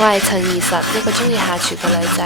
我係陳怡實，一個中意下廚嘅女仔。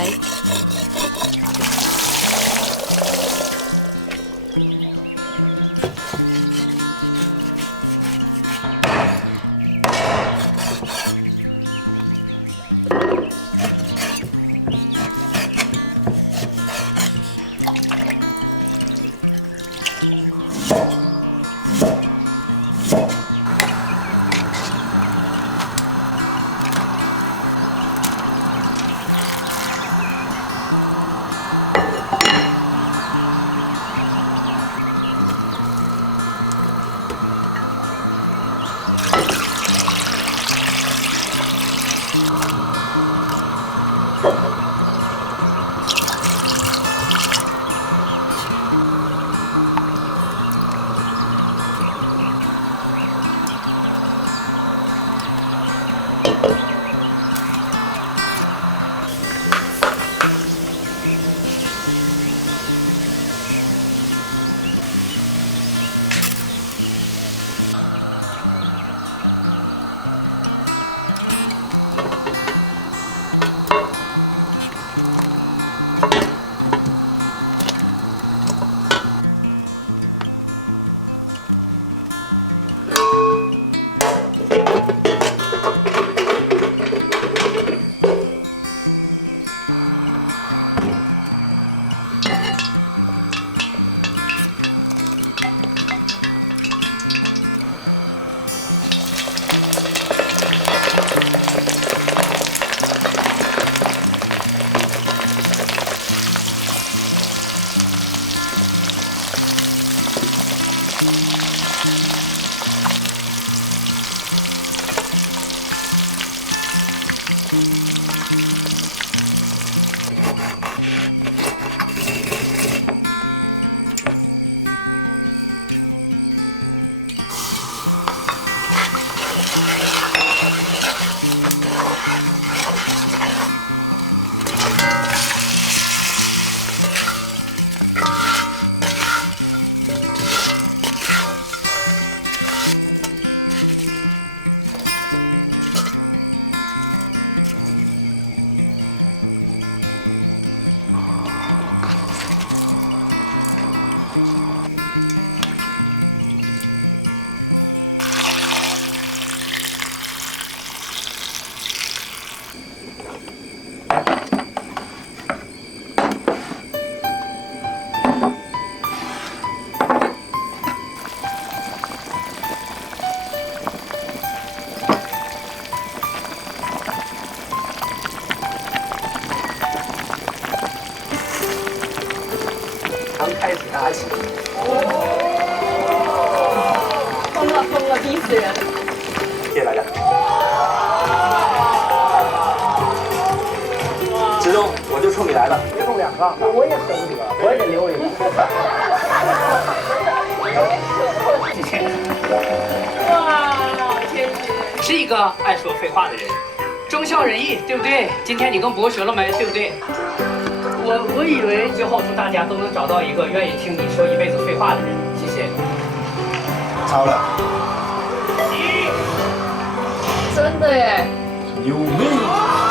开始打起。疯了疯了，逼死人！谢谢大家。子东，我就冲你来了。别送2个，我也舍不得，我也得留一个。谢谢。哇，天哪！是一个爱说废话的人，忠孝仁义，对不对？今天你跟博学了没？对不对？我以为今后祝大家都能找到一个愿意听你说一辈子废话的人。谢谢。超了。真的耶！有命！